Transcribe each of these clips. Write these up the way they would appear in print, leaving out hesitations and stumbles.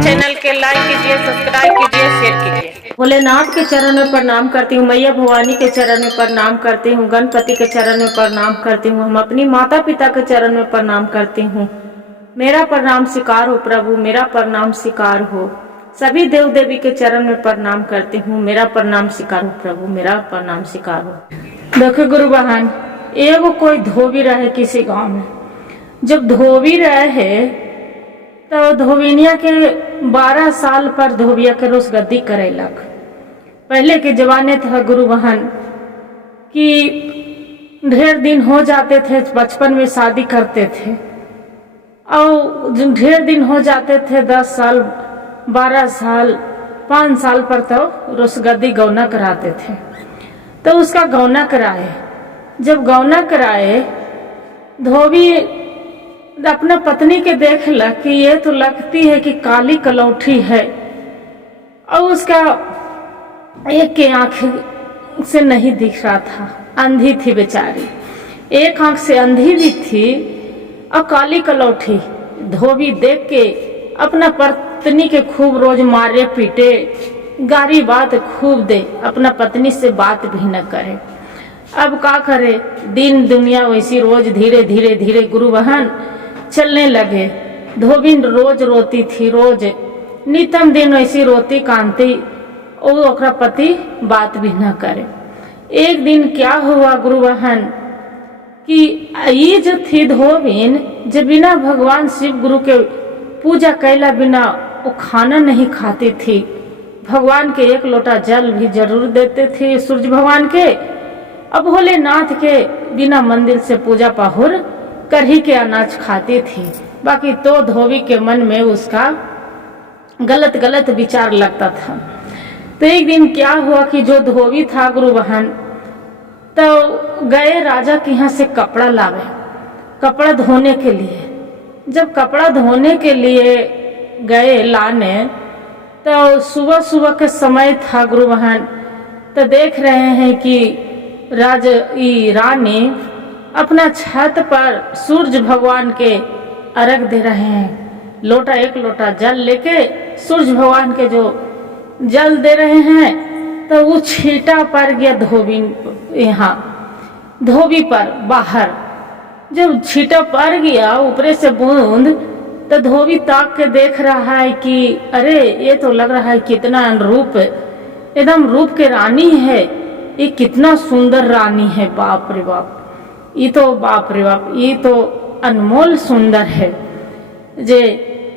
Channel के like कीजिए, subscribe कीजिए, शेयर कीजिए। भोलेनाथ के चरण में प्रणाम करती हूँ, मैया भवानी के चरण में प्रणाम करती हूँ, गणपति के चरण में प्रणाम करती हूँ, हम अपनी माता पिता के चरण में प्रणाम करती हूँ। मेरा प्रणाम स्वीकार हो प्रभु, मेरा प्रणाम स्वीकार हो। सभी देव देवी के चरण में प्रणाम करती हूँ, मेरा प्रणाम स्वीकार हो प्रभु, मेरा प्रणाम स्वीकार हो। देखो गुरु बहन, एगो कोई धोबी रहे किसी गांव में। जब धोबी रहे तो धोबिनिया के 12 साल पर धोबिया के रोज गद्दी करेलक। पहले के जमाने था गुरु बहन कि ढेर दिन हो जाते थे, बचपन में शादी करते थे और ढेर दिन हो जाते थे, 10 साल 12 साल 5 साल पर तो रोज गद्दी गौना कराते थे। तो उसका गौना कराए, जब गौना कराए धोबी अपना पत्नी के देख ला कि ये तो लगती है कि काली कलौठी है, और उसका एक के आंख से नहीं दिख रहा था, अंधी थी बेचारी, एक आंख से अंधी भी थी और काली कलौठी। धोबी देख के अपना पत्नी के खूब रोज मारे पीटे, गारी बात खूब दे, अपना पत्नी से बात भी न करे। अब का करे, दिन दुनिया वैसी रोज धीरे धीरे धीरे गुरु बहन चलने लगे। धोबिन रोज रोती थी, रोज नितम दिन ऐसी रोती कांती, और ओकरा पति बात भी न करे। एक दिन क्या हुआ गुरु बहन कि ये जो थी धोबिन, जब बिना भगवान शिव गुरु के पूजा कैला बिना वो खाना नहीं खाती थी। भगवान के एक लोटा जल भी जरूर देते थे सूर्य भगवान के। अब भोलेनाथ के बिना मंदिर से पूजा पाहुर कर ही के अनाज खाती थी। बाकी तो धोबी के मन में उसका गलत गलत विचार लगता था। तो एक दिन क्या हुआ कि जो धोबी था गुरु बहन, तो गए राजा के यहाँ से कपड़ा लावे, कपड़ा धोने के लिए। जब कपड़ा धोने के लिए गए लाने, तो सुबह सुबह के समय था गुरु बहन। तो देख रहे हैं कि रानी अपना छत पर सूर्य भगवान के अर्घ दे रहे हैं। लोटा एक लोटा जल लेके सूर्य भगवान के जो जल दे रहे हैं, तो वो छींटा पड़ गया धोबी पर बाहर। जब छींटा पड़ गया ऊपर से बूंद, तो धोबी ताक के देख रहा है कि अरे ये तो लग रहा है कितना रूप, एकदम रूप के रानी है, ये कितना सुंदर रानी है, बाप रे बाप, ये तो बाप रे बाप, ये तो अनमोल सुंदर है। जे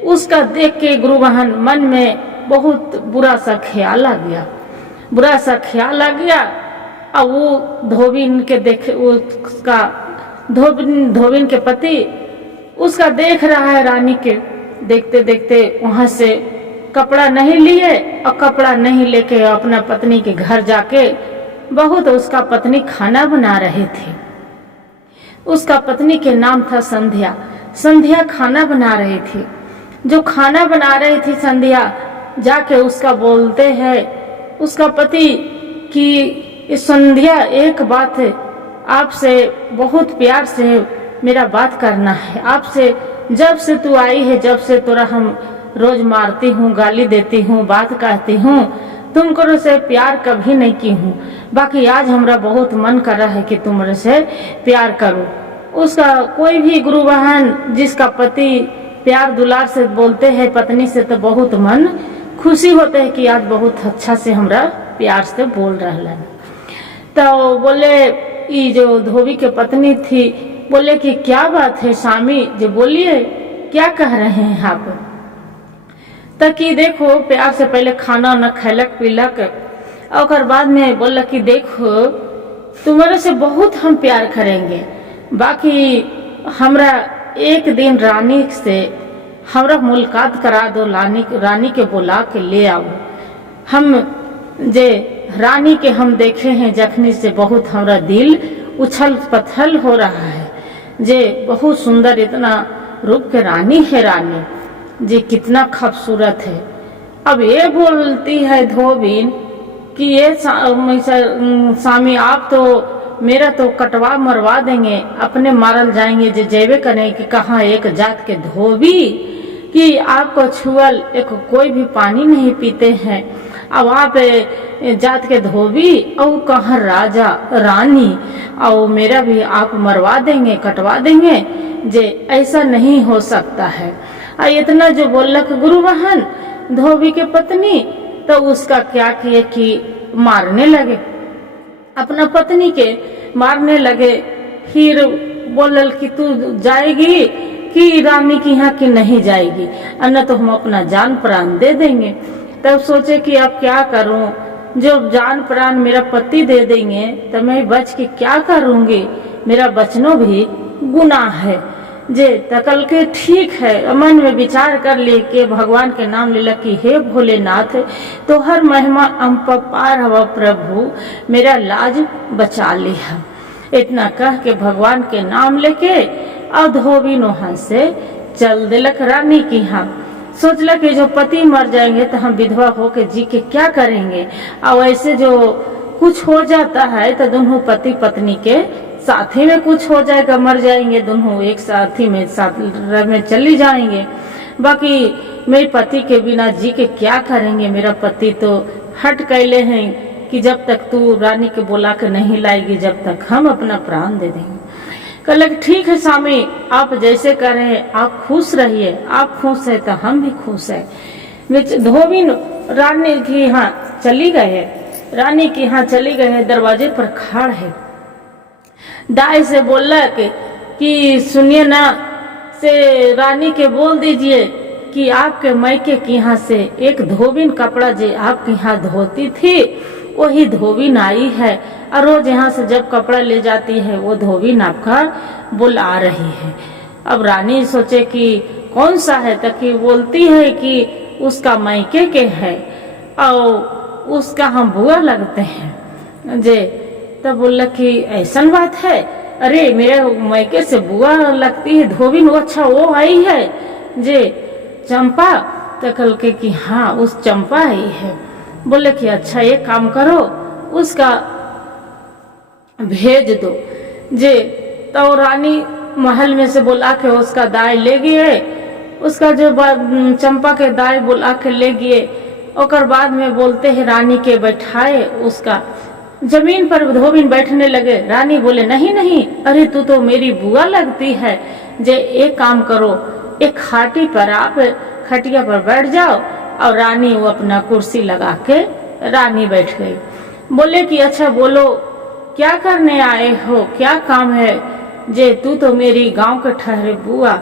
उसका देख के गुरु बहन मन में बहुत बुरा सा ख्याल आ गया, बुरा सा ख्याल आ गया। और वो धोबिन के देखे, उसका धोबिन के पति उसका देख रहा है रानी के। देखते देखते वहां से कपड़ा नहीं लिए, और कपड़ा नहीं लेके अपना पत्नी के घर जाके बहुत उसका पत्नी खाना बना रहे थे। उसका पत्नी के नाम था संध्या। संध्या खाना बना रही थी। जो खाना बना रही थी संध्या, जाके उसका बोलते हैं उसका पति कि संध्या एक बात है, आपसे बहुत प्यार से मेरा बात करना है। आपसे जब से तू आई है, जब से तोरा हम रोज मारती हूँ, गाली देती हूँ, बात कहती हूँ, तुमको से प्यार कभी नहीं की हूँ। बाकी आज हमरा बहुत मन कर रहा है कि तुमरे से प्यार करूँ। उसका कोई भी गुरु बहन जिसका पति प्यार दुलार से बोलते हैं पत्नी से, तो बहुत मन खुशी होते है कि आज बहुत अच्छा से हमरा प्यार से बोल रहा है। तो बोले, ये जो धोबी के पत्नी थी, बोले कि क्या बात है स्वामी जी, बोलिए क्या कह रहे हैं आप। ताकि देखो प्यार से पहले खाना न खैलक पीलक, और बाद में बोला कि देखो तुम्हारे से बहुत हम प्यार करेंगे, बाकी हमरा एक दिन रानी से हमरा मुलाकात करा दो, रानी के बुला के ले आओ। हम जे रानी के हम देखे हैं जखनी से बहुत हमरा दिल उछल पथल हो रहा है। जे बहुत सुंदर, इतना रूप के रानी है, रानी जे कितना खूबसूरत है। अब ये बोलती है धोबिन कि ये स्वामी आप तो मेरा तो कटवा मरवा देंगे, अपने मारल जाएंगे। जे जेबे करें कि कहाँ एक जात के धोबी कि आपको छुअल एक कोई भी पानी नहीं पीते हैं। अब आप जात के धोबी और कहाँ राजा रानी, और मेरा भी आप मरवा देंगे, कटवा देंगे। जे ऐसा नहीं हो सकता है। इतना जो बोलक गुरु बहन धोबी के पत्नी, तो उसका क्या किए कि मारने लगे, अपना पत्नी के मारने लगे। फिर बोलल कि तू जाएगी कि रानी की यहाँ की नहीं जाएगी, अन्य तो हम अपना जान प्राण दे देंगे। तब सोचे कि अब क्या करूं, जो जान प्राण मेरा पति दे देंगे तो मैं बच के क्या करूंगी, मेरा बचनो भी गुनाह है। जे तकल के ठीक है, मन में विचार कर ले के भगवान के नाम ले कि हे भोलेनाथ, तो हर महिमा अम्पार हवा प्रभु, मेरा लाज बचा ले। इतना कह के भगवान के नाम लेके और धोबी नोहा से चल दिलक रानी की यहाँ। सोचला कि जो पति मर जाएंगे तो हम विधवा होके जी के क्या करेंगे, और ऐसे जो कुछ हो जाता है तो दोनों पति पत्नी के साथी में कुछ हो जाएगा, मर जाएंगे दोनों एक साथी में साथ में चली जाएंगे। बाकी मेरे पति के बिना जी के क्या करेंगे, मेरा पति तो हट कैले हैं कि जब तक तू रानी के बुला के नहीं लाएगी जब तक हम अपना प्राण दे देंगे। कहले ठीक है स्वामी, आप जैसे करें, आप खुश रहिए, आप खुश है तो हम भी खुश है। धोबी रानी की यहाँ चली गए, रानी के यहाँ चली गए, दरवाजे पर खड़ है। दाई से बोला कि सुनिए ना, से रानी के बोल दीजिए कि आपके मायके के यहाँ से एक धोबिन कपड़ा जो आपके यहाँ धोती थी वही धोबिन आई है, और रोज यहाँ से जब कपड़ा ले जाती है वो धोबिन आपका बुला रही है। अब रानी सोचे कि कौन सा है, तकी बोलती है कि उसका मायके के है और उसका हम बुआ लगते हैं। जे तब बोला कि ऐसा बात है, अरे मेरे मायके से बुआ लगती है धोबिन, वो अच्छा वो आई है जे चंपा। तो कल के कि हाँ उस चंपा आई है। बोले कि अच्छा ये काम करो, उसका भेज दो। जे तो रानी महल में से बुला के उसका दाई ले गए, उसका जो चंपा के दाई बुला के ले गए। और बाद में बोलते हैं रानी के बैठाए, उसका जमीन पर धोबिन बैठने लगे। रानी बोले नहीं नहीं, अरे तू तो मेरी बुआ लगती है। जे एक काम करो, एक खाटी पर आप खटिया पर बैठ जाओ। और रानी वो अपना कुर्सी लगा के रानी बैठ गई। बोले कि अच्छा बोलो क्या करने आए हो, क्या काम है। जे तू तो मेरी गांव के ठहरे बुआ,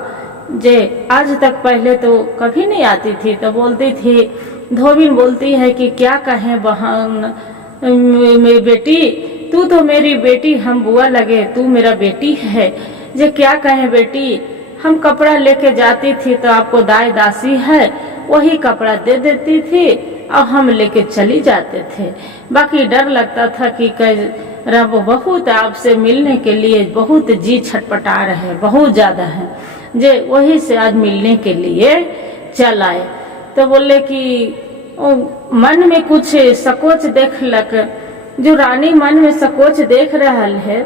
जे आज तक पहले तो कभी नहीं आती थी। तो बोलती थी, धोबिन बोलती है कि क्या कहें बहन मेरी बेटी, तू तो मेरी बेटी, हम बुआ लगे, तू मेरा बेटी है। जे क्या कहें बेटी, हम कपड़ा लेके जाती थी तो आपको दाई दासी है वही कपड़ा दे देती थी और हम लेके चली जाते थे। बाकी डर लगता था कि रब बहुत आपसे मिलने के लिए बहुत जी छटपटा रहे, बहुत ज्यादा है। जे वही से आज मिलने के लिए चल आए। तो बोले कि मन में कुछ सकोच देख लग, जो रानी मन में सकोच देख रहा है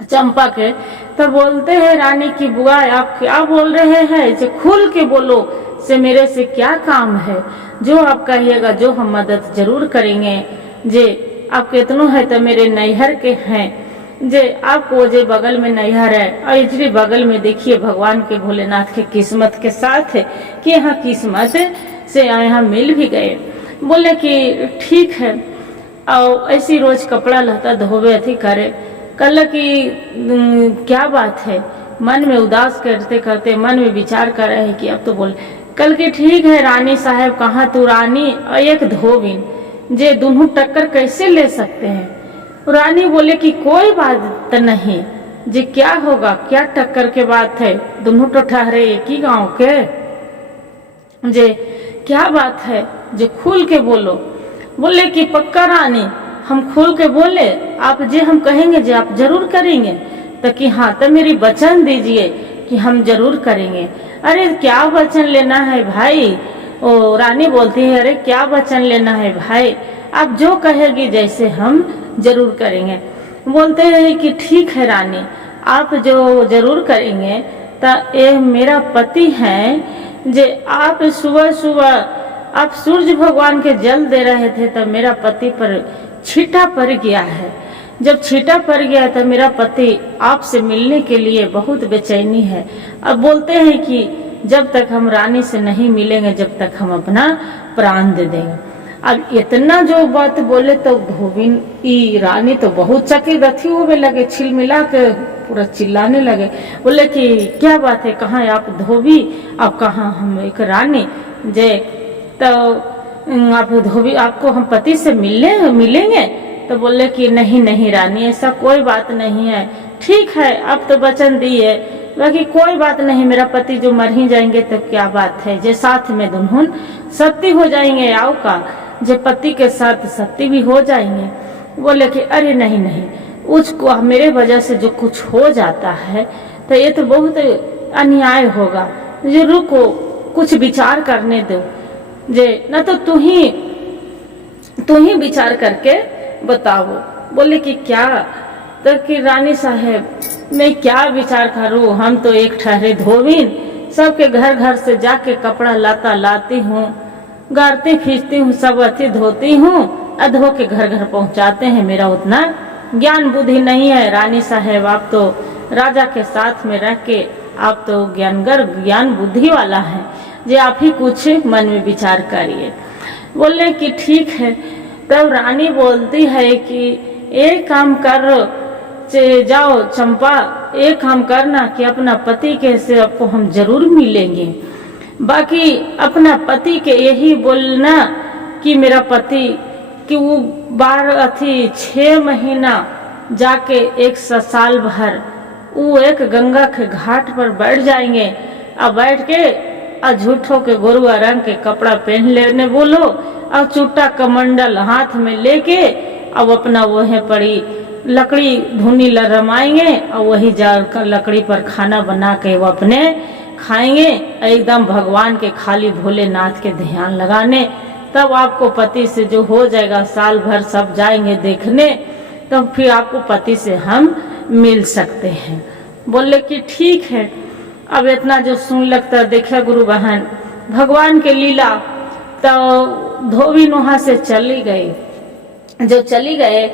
चंपा के। तो बोलते हैं रानी की बुआ आप क्या बोल रहे हैं, जो खुल के बोलो, से मेरे से क्या काम है, जो आप कहिएगा जो हम मदद जरूर करेंगे। जे आप कितनो है तो मेरे नैहर के हैं। जे आपको जे बगल में नैहर है और इजरी बगल में देखिए भगवान के भोलेनाथ के किस्मत के साथ है कि यहाँ किस्मत से यहाँ मिल भी गए। बोले कि ठीक है, और ऐसी रोज कपड़ा लहता धोवे अथी करे। कल की क्या बात है, मन में उदास करते करते मन में विचार कर रहे कि अब तो बोले। कल की ठीक है रानी साहब, कहाँ तू रानी और एक धोबिन, जे दोनों टक्कर कैसे ले सकते हैं। रानी बोले कि कोई बात नहीं, जे क्या होगा, क्या टक्कर के बात है, दोनों तो ठहरे एक ही गांव के। जे क्या बात है, जे खुल के बोलो। बोले कि पक्का रानी, हम खुल के बोले, आप जे हम कहेंगे जे आप जरूर करेंगे। तो कि हाँ, तो मेरी वचन दीजिए कि हम जरूर करेंगे। अरे क्या वचन लेना है भाई, ओ रानी बोलती है अरे क्या वचन लेना है भाई, आप जो कहेगी जैसे हम जरूर करेंगे। बोलते हैं कि ठीक है रानी, आप जो जरूर करेंगे। तो ये मेरा पति हैं जे आप सुबह सुबह आप सूर्य भगवान के जल दे रहे थे तो मेरा पति पर छींटा पड़ गया है। जब छींटा पड़ गया तो मेरा पति आपसे मिलने के लिए बहुत बेचैनी है। अब बोलते हैं कि जब तक हम रानी से नहीं मिलेंगे जब तक हम अपना प्राण दे देंगे। अब इतना जो बात बोले तो धोबी की रानी तो बहुत चकित होने लगे, छिलमिला के पूरा चिल्लाने लगे। बोले कि क्या बात है, कहाँ है आप धोबी, अब कहाँ हम एक रानी जे, तो आप धोबी आपको हम पति से मिलेंगे। तो बोले कि नहीं नहीं रानी, ऐसा कोई बात नहीं है। ठीक है, अब तो वचन दिए, बाकी कोई बात नहीं, मेरा पति जो मर ही जाएंगे तो क्या बात है, जे साथ में दुल्हन सती हो जाएंगे, आओ का जे पति के साथ सती भी हो जाएंगे। बोले कि अरे नहीं नहीं, उसको मेरे वजह से जो कुछ हो जाता है तो ये तो बहुत अन्याय होगा, जो रुको कुछ विचार करने दो, जे न तो तू ही विचार करके बताओ। बोले कि क्या, तो कि रानी साहेब मैं क्या विचार करूं, हम तो एक ठहरे धोबीन, सबके घर घर से जाके कपड़ा लाता लाती हूँ, गारती खींचती हूँ, सब अथी धोती हूँ, अधो के घर घर पहुँचाते हैं, मेरा उतना ज्ञान बुद्धि नहीं है। रानी साहेब आप तो राजा के साथ में रह के आप तो ज्ञान बुद्धि वाला है, जे आप ही कुछ मन में विचार करिए। बोले कि ठीक है। तब रानी बोलती है कि एक काम कर, जाओ चंपा, एक काम करना कि अपना पति के से आपको हम जरूर मिलेंगे, बाकी अपना पति के यही बोलना कि मेरा पति कि वो 6 महीना जाके 1 साल भर वो एक गंगा के घाट पर बैठ जाएंगे, अब बैठ के झूठों के गोरुआ रंग के कपड़ा पहन लेने बोलो, और चूटा कमंडल हाथ में लेके अब अपना वो है पड़ी लकड़ी धुनी रमाएंगे, और वही जाकर लकड़ी पर खाना बना के वो अपने खाएंगे, एकदम भगवान के खाली भोलेनाथ के ध्यान लगाने। तब आपको पति से जो हो जाएगा, साल भर सब जाएंगे देखने, तब फिर आपको पति से हम मिल सकते हैं। बोले कि ठीक है। अब इतना जो सुन लगता, देखा गुरु बहन भगवान के लीला, तो धोबी वहां से चली गई। जो चली गए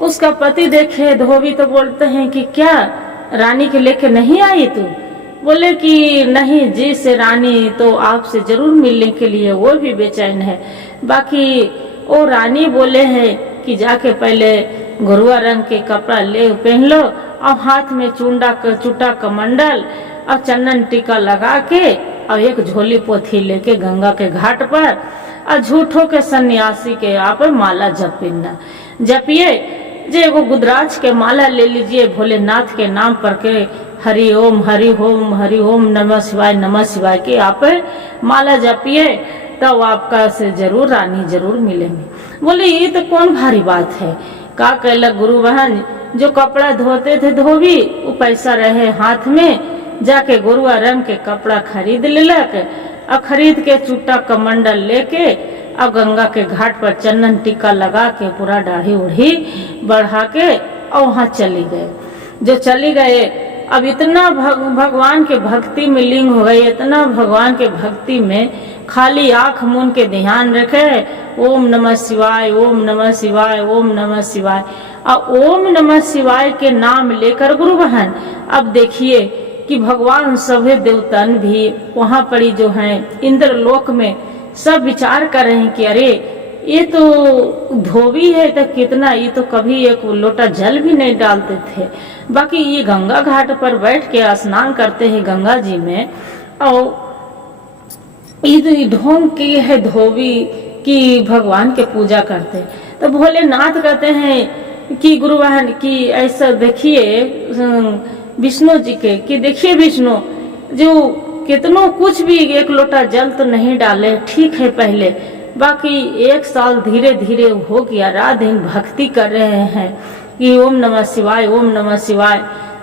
उसका पति देखे धोबी तो बोलते हैं कि क्या रानी के लेके नहीं आई तू? बोले कि नहीं जी से रानी तो आपसे जरूर मिलने के लिए वो भी बेचैन है, बाकी वो रानी बोले हैं कि जाके पहले गुरुआ रंग के कपड़ा ले पहन लो, और हाथ में चूटा कमंडल और चंदन टीका लगा के और एक झोली पोथी लेके गंगा के घाट पर और झूठों के सन्यासी के आप माला जपिए, जे एगो गुदराज के माला ले लीजिए भोलेनाथ के नाम पर के हरि ओम हरि ओम नमः शिवाय के आप माला जपिए, तब आपका से जरूर रानी जरूर मिलेंगे। बोले ये तो कौन भारी बात है, का कहला गुरु बहन, जो कपड़ा धोते थे धोबी वो पैसा रहे हाथ में, जाके गुरुआ रंग के कपड़ा खरीद लेलक, और खरीद के चूटा कमंडल लेके और गंगा के घाट पर चंदन टीका लगा के पूरा दाढ़ी उढ़ी बढ़ा के और वहां चली गए। जो चली गए, अब इतना भगवान के भक्ति में लीन हो गई, इतना भगवान के भक्ति में खाली आंख मूंद के ध्यान रखे, ओम नमः शिवाय ओम नमः शिवाय ओम नमः शिवाय। और ओम नमः शिवाय के नाम लेकर गुरु बहन अब देखिए कि भगवान सभी देवतन भी वहां पड़ी जो हैं इंद्रलोक में सब विचार कर रहे हैं कि अरे ये तो धोबी है तो कितना, ये तो कभी एक लोटा जल भी नहीं डालते थे, बाकी ये गंगा घाट पर बैठ के स्नान करते हैं गंगा जी में, और ये ढोंग की है धोबी की भगवान के पूजा करते। तो भोलेनाथ कहते हैं कि गुरु बहन की ऐसा देखिए विष्णु जी के कि देखिए विष्णु जो कितनों कुछ भी एक लोटा जल तो नहीं डाले, ठीक है पहले, बाकी 1 साल धीरे धीरे हो गया, रात दिन भक्ति कर रहे हैं कि ओम नमः शिवाय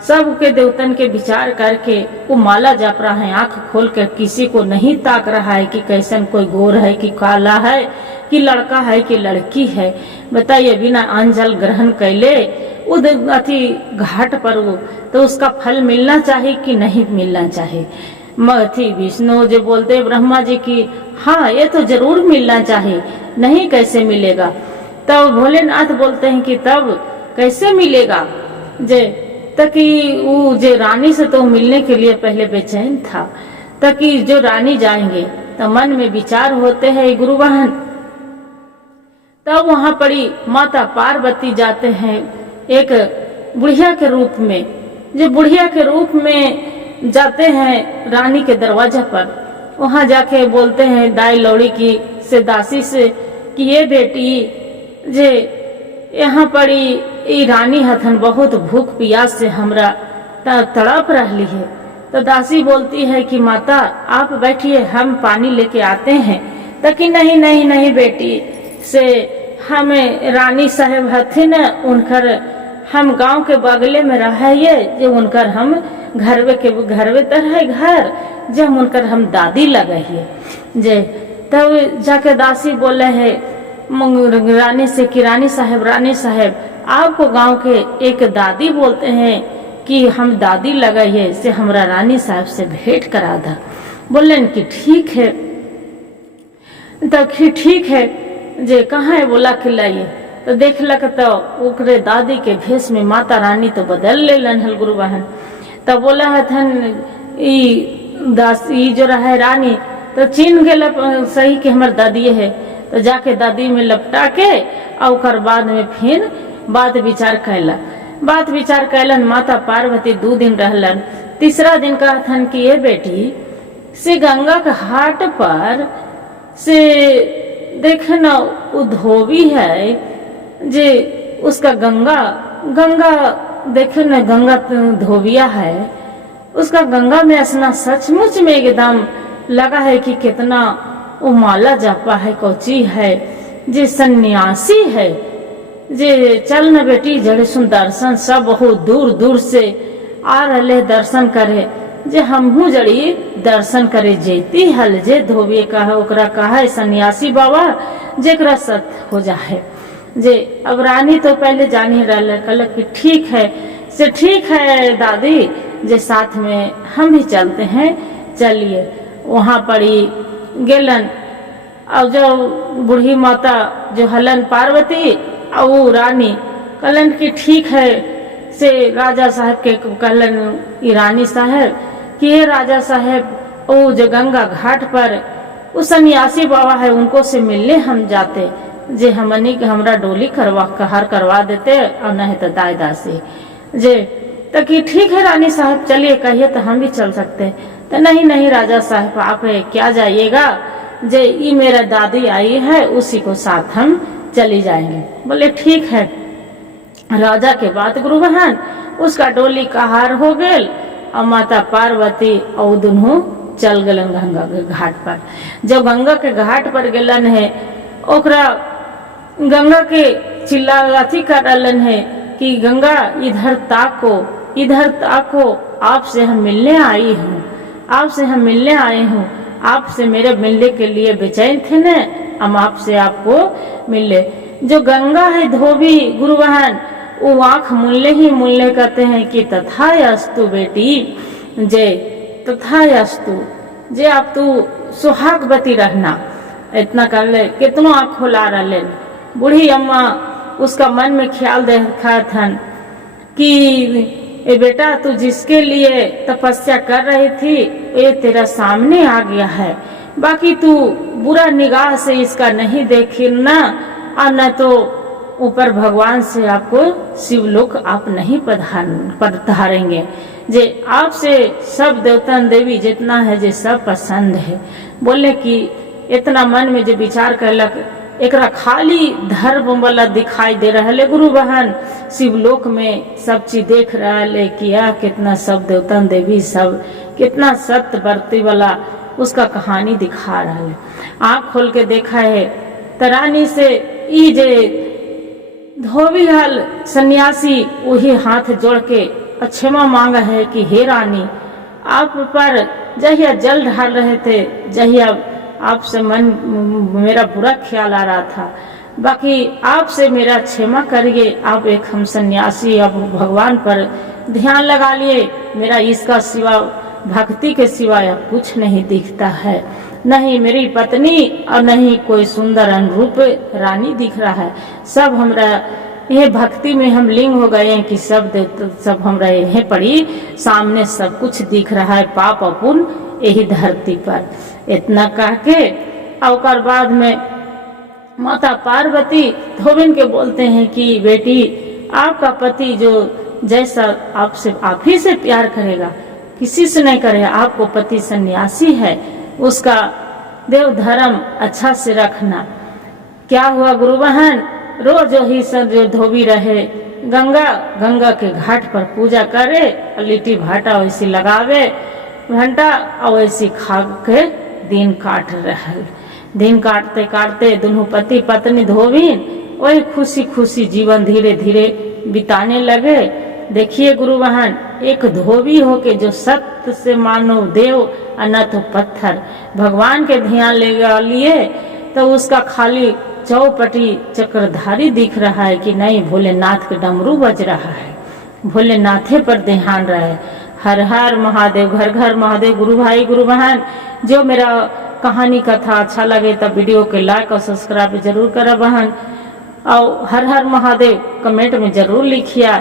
सबके देवतन के विचार करके वो माला जप रहा है, आंख खोल कर किसी को नहीं ताक रहा है कि कैसन कोई गोर है कि काला है कि लड़का है कि लड़की है। बताइए, बिना अन्न जल ग्रहण कैले अति घाट पर वो तो उसका फल मिलना चाहिए कि नहीं मिलना चाहिए। अथी विष्णु जो बोलते ब्रह्मा जी की हाँ ये तो जरूर मिलना चाहिए, नहीं कैसे मिलेगा। तब भोलेनाथ बोलते हैं कि तब कैसे मिलेगा जे ताकि वो जे रानी से तो मिलने के लिए पहले बेचैन था, ताकि जो रानी जाएंगे तो मन में विचार होते हैं गुरु बहन। तब वहां पड़ी माता पार्वती जाते हैं एक बुढ़िया के रूप में, जो बुढ़िया के रूप में जाते हैं रानी के दरवाजा पर। वहां जाके बोलते हैं दाई लौड़ी की से दासी से कि ये बेटी जे यहाँ पड़ी रानी हथन बहुत भूख प्यास से हमरा तड़प रही है। तो दासी बोलती है कि माता आप बैठिए, हम पानी लेके आते हैं। ताकि नहीं नहीं नहीं बेटी से हमें रानी साहेब हथिन उनकर हम गांव के बगले में रहिए, जो उनकर हम घरवे तरह घर जब उनकर हम दादी लगाइए जे। तब जाके दासी बोले है रानी से कि रानी साहेब आपको गांव के एक दादी बोलते हैं कि हम दादी लगाइए से हमरा रानी साहब से भेंट करा दा। बोलन कि ठीक है। तो ठीक है जे कहाँ है बोला खिलाइए। तो देख लक तो ओकरे दादी के भेष में माता रानी तो बदल लेलन हल गुरु बहन। तब बोला हथन ई जो रहा रानी तो चिन्ह गेल सही कि हमर दादी है। तो जाके दादी में लपटा के और बाद में फिर बात विचार कैलन। माता पार्वती 2 दिन रहलन। तीसरा दिन का हथन कि ये बेटी से गंगा के घाट पर से देखे न वो धोबी है जे उसका गंगा देखे न गंगा धोबिया है, उसका गंगा में स्नान सचमुच में एकदम लगा है कि कितना वो माला जापा है, कोची है जे सन्यासी है। जे चल न बेटी जड़े सुन दर्शन सब बहुत दूर दूर से आ रहे दर्शन करे, जे हमहू जड़ी दर्शन करे जेती हल। जे धोबी का है ओकरा कहा है सन्यासी बाबा जेकरा सत हो जाए। जे अब रानी तो पहले जान ही रहा, कहल कि ठीक है से ठीक है दादी जे साथ में हम भी चलते हैं, चलिए। वहां पड़ी गेलन और जो बूढ़ी माता जो हलन पार्वती और वो रानी कहलन कि ठीक है से राजा साहब के कहलन रानी साहब कि ये राजा साहब वो जो गंगा घाट पर वो सन्यासी बाबा है उनको से मिलने हम जाते, जे हमनी के हमरा डोली करवा देते और नहीं तो दाई दासी जे। तो कि ठीक है रानी साहब चलिए, कहिए तो हम भी चल सकते। तो नहीं राजा साहब आप क्या जाइएगा, जे ये मेरा दादी आई है उसी को साथ हम चली जाएंगे। बोले ठीक है। राजा के बाद गुरु बहन उसका डोली कहार हो गल और माता पार्वती और दोनों चल गलन गंगा के घाट पर। जब गंगा के घाट पर गलन है ओकरा गंगा के चिल्ला अथी करलन है कि गंगा इधर ताको, आपसे हम मिलने आई हूँ, आपसे मेरे मिलने के लिए बेचैन थे न, हम आपसे आपको मिले। जो गंगा है धोबी गुरु बहन वो आंख मूल्य कहते हैं कि तथास्तु बेटी जे तथास्तु जे आप तू सुहागवती रहना। इतना कर ले कितनो आंख खोला रहे। बूढ़ी अम्मा उसका मन में ख्याल देखा था कि ए बेटा तू जिसके लिए तपस्या कर रही थी ये तेरा सामने आ गया है, बाकी तू बुरा निगाह से इसका नहीं देखना और न तो ऊपर भगवान से आपको शिवलोक आप नहीं पधारेंगे। जे आपसे सब देवता देवी जितना है जे सब पसंद है। बोले कि इतना मन में जो विचार करलक एकरा खाली धर्म वाला दिखाई दे रहा है गुरु बहन, शिवलोक में सब चीज देख रहा है किया कितना सब देवता देवी सब कितना सत्य बरती वाला उसका कहानी दिखा रहा है। आँख खोल के देखा है तरानी से ई जे धोबी हल सन्यासी वही हाथ जोड़ के क्षमा मांगा है कि हे रानी, आप पर जहिया जल ढाल रहे थे, जहिया आपसे मेरा बुरा ख्याल आ रहा था, बाकी आपसे मेरा क्षमा करिए। आप एक हम सन्यासी अब भगवान पर ध्यान लगा लिए, मेरा इसका सिवा भक्ति के सिवाय अब कुछ नहीं दिखता है, नहीं मेरी पत्नी और नहीं कोई सुंदर अनुरूप रानी दिख रहा है। सब हमरा ये भक्ति में हम लिंग हो गए हैं कि सब हमरा यही पड़ी, सामने सब कुछ दिख रहा है, पाप और पुण्य यही धरती पर। इतना कह के और बाद में माता पार्वती धोबिन के बोलते हैं कि बेटी, आपका पति जो जैसा आपसे आप ही से प्यार करेगा, किसी से नहीं करेगा। आपको पति सन्यासी है, उसका देव धर्म अच्छा से रखना। क्या हुआ गुरु बहन, रोज ही सब जो धोबी रहे गंगा के घाट पर पूजा करे, लिट्टी भाटा वैसी लगावे घंटा और वैसी खा के दिन काट रहे। दिन काटते काटते दोनों पति पत्नी धोबिन वही खुशी खुशी जीवन धीरे धीरे बिताने लगे। देखिए गुरु बहन, एक धोबी होके जो सत्य से मानव देव न तो पत्थर भगवान के ध्यान लगा लिए, तो उसका खाली चौपटी चक्रधारी दिख रहा है कि नहीं, भोलेनाथ के डमरू बज रहा है, भोलेनाथे पर ध्यान रहे। हर हर महादेव, घर घर महादेव। गुरु भाई गुरु बहन, जो मेरा कहानी कथा अच्छा लगे तब वीडियो के लाइक और सब्सक्राइब जरूर करा बहन, और हर हर महादेव कमेंट में जरूर लिखिए।